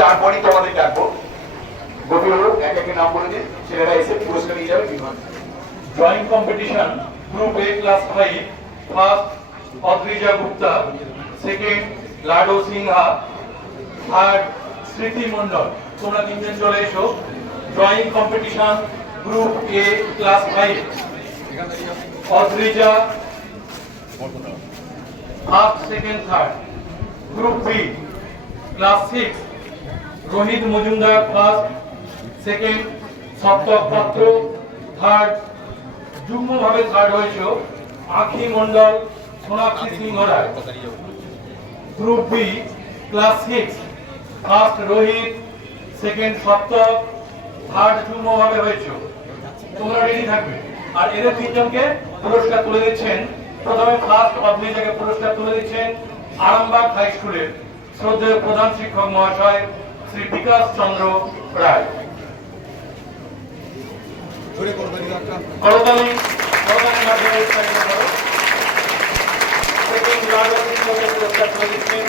তারপরেই তোমাদের ডাকবো। গোপীবাবু এক এক নাম বলে দিন, ছেলেরা এসে পুরস্কার নিয়ে যাবে। Drawing competition group A class 5, first Adrija Gupta, second Lado Sinha, third Smriti Mondal. তোমরা তিনজন চলে এসো। Drawing competition group A class 5, Adrija first, second, third. Group B class 6, Rohit Majumdar first, second, Saptak Patra third. যুগ্মভাবে থার্ড হয়েছে Akhi Mondal, Sonakshi Singha Roy. Group B class 6, first Rohit, second Saptak, third যুগ্মভাবে হয়েছে। তোমরা রেডি থাকবে। আর এদের তিনজনকে পুরস্কার তুলে দিচ্ছেন। প্রথমে ফার্স্ট অদ্রিজাকে পুরস্কার তুলে দিচ্ছেন আরামবাগ হাই স্কুলের শ্রদ্ধেয় প্রধান শিক্ষক মহাশয় শ্রী বিকাশ চন্দ্র রায়। করতালি মাধ্যমে উৎসাহিত করো। সেকেন্ড লাডো সিংহকে পুরস্কার তুলে দিচ্ছেন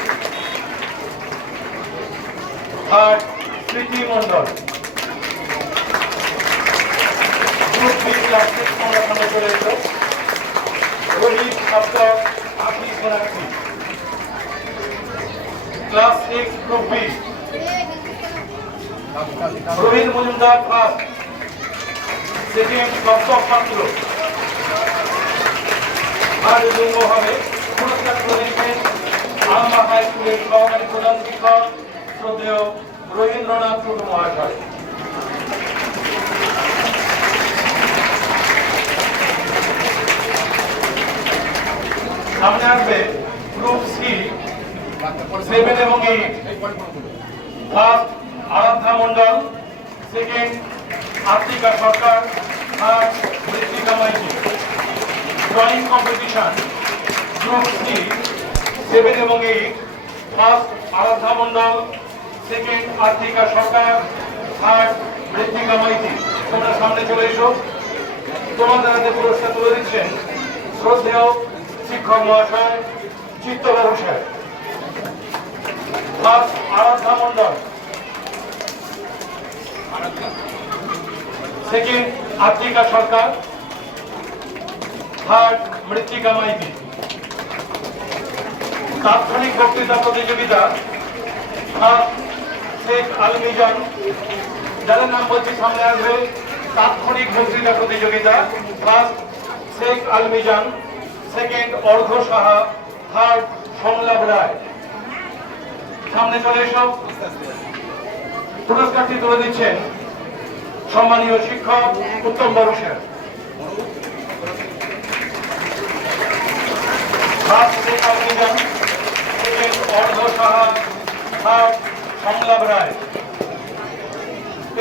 third Smriti Mondal. Group B class 6 তোমরা সামনে চলে এসো। Rohit, Saptak, Akhi, Sonakshi. Class 6 group B, Rohit Majumdar first, second Saptak Patra. আর যুগ্মভাবে পুরস্কার তুলে দিচ্ছেন আরামবাগ হাই স্কুলের সহকারী প্রধান শিক্ষক শ্রদ্ধেয় রবীন্দ্রনাথ টুডু মহাশয়। সামনে আসবে গ্রুপ সি 7 এবং 8, first Aradhya Mondal, second Atmika Sarkar, third Mrittika Maiti. Drawing competition group C 7 এবং 8, first Aradhya Mondal, second Atmika Sarkar, third Mrittika Maiti. তোমরা সামনে চলে এসো। তোমাদের হাতে পুরস্কার তুলে দিচ্ছেন শ্রদ্ধেয় শিক্ষক মহাশয় চিত্তবাবু সাহেব। First Aradhya Mondal, second Atmika Sarkar, third Mrittika Maiti. তাৎক্ষণিক বক্তৃতা প্রতিযোগিতা ফার্স্ট শেখ আলমিজান, যাদের নাম বলছি সামনে আসবে। তাৎক্ষণিক বক্তৃতা প্রতিযোগিতা ফার্স্ট শেখ আলমিজান, সেকেন্ড অর্ঘ সাহা, থার্ড সংলাপ রায়। সামনে চলে এসো। পুরস্কারটি তুলে দিচ্ছেন সম্মানীয় শিক্ষক উত্তম বাবু স্যার। ফার্স্ট শেখ আলমিজান, সেকেন্ড অর্ঘ সাহা, থার্ড সংলাপ রায়।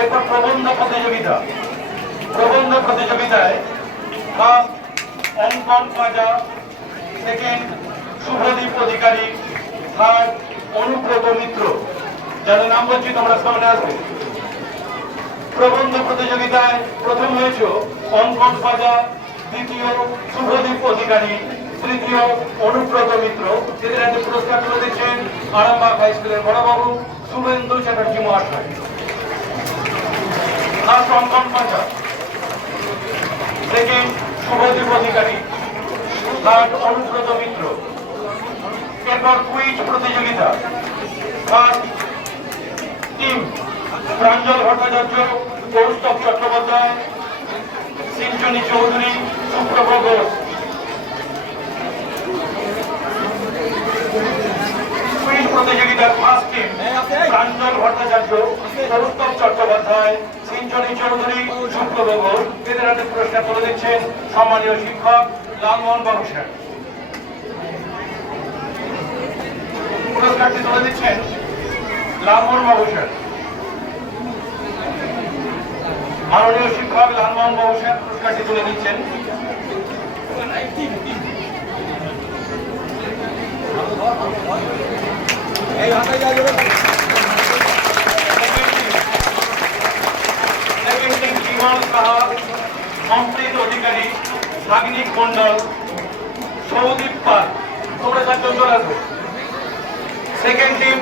এরপর প্রবন্ধ প্রতিযোগিতা। প্রবন্ধ প্রতিযোগিতায় first Ankan Paja, second Subhadeep Adhikari, third Anubrata মিত্র। যাদের নাম বলছি তোমরা সামনে আসবে। প্রবন্ধ প্রতিযোগিতায় প্রথম হয়েছে অঙ্কন পাজা, দ্বিতীয় শুভদীপ অধিকারী, তৃতীয় অনুব্রত মিত্র। এদের হাতে পুরস্কার তুলে দিচ্ছেন আরামবাগ হাই স্কুলের বড়বাবু শুভেন্দু চ্যাটার্জি মহাশয়। First Ankan Paja, second Subhadeep Adhikari, third Anubrata Mitra. এরপর কুইজ প্রতিযোগিতা। First team Pranjal Bhattacharya, Kaustav Chattopadhyay, Sinchani Chowdhury, Suprabh Ghosh. Quiz প্রতিযোগিতার ফার্স্ট টিম প্রাঞ্জল ভট্টাচার্য, কৌস্তব চট্টোপাধ্যায়, সিঞ্চনী চৌধুরী, সুপ্রভ ঘোষ। এদের হাতে পুরস্কার তুলে দিচ্ছেন সম্মানীয় শিক্ষক লালমোহন বাবু স্যার। পুরস্কারটি তুলে দিচ্ছেন লালমোহন বাবু স্যার। মাননীয় শিক্ষক লালমোহন বাবু স্যার পুরস্কারটি তুলে দিচ্ছেন। বিমল সাহা, অমৃত অধিকারী, সাগ্নিক মন্ডল, সৌদীপ পাল। তোমরা চারজন চলে আসবে। সেকেন্ড টিম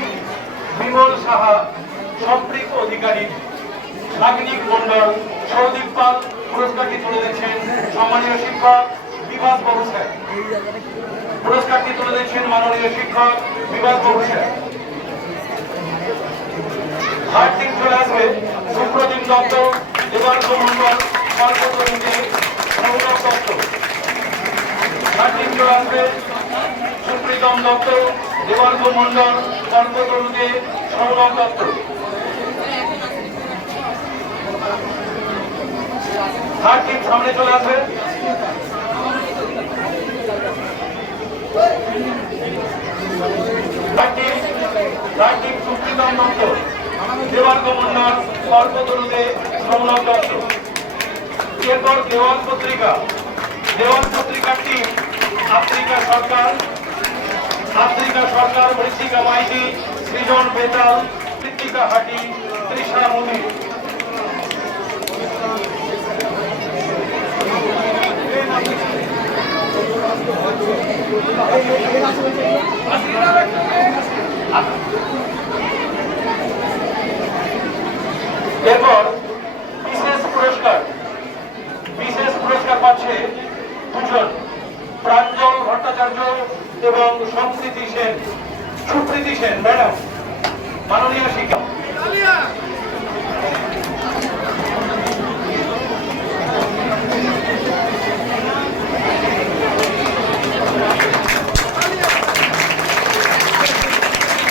বিমল সাহা, সম্পৃক্ত অধিকারী নাগরিক মন্ডল সৌদীপ পাল পুরস্কারটি তুলে দিচ্ছেন সম্মানীয় শিক্ষক বিভাস বাবু স্যার। পুরস্কারটি তুলে দিচ্ছেন মাননীয় শিক্ষক বিভাস বাবু স্যার। থার্ড টিম চলে আসবে সুপ্রদীপ দত্ত দেবার্ঘ মন্ডল কল্পতরুতে সৌরভ দত্ত। থার্ড টিম চলে আসবে সুপ্রীতম দত্ত দেবার্ঘ মন্ডল কল্পতরুতে সৌরভ দত্ত। থার্ড টিম সামনে চলে আসবে। থার্ড টিম সুপ্রীতম দত্ত দেবার্ঘ মন্ডল কল্পতরুতে সৌরভ দত্ত। এরপর দেওয়াল পত্রিকার টিম আফ্রিকা সরকার মৃত্তিকা মাইতি সৃজন বেতাল মৃত্তিকা হাটি তৃষা মুদি। এরপর বিশেষ পুরস্কার পাচ্ছে দুজন, প্রাঞ্জল ভট্টাচার্য এবং সুপ্রীতি সেন। ম্যাডাম, মাননীয়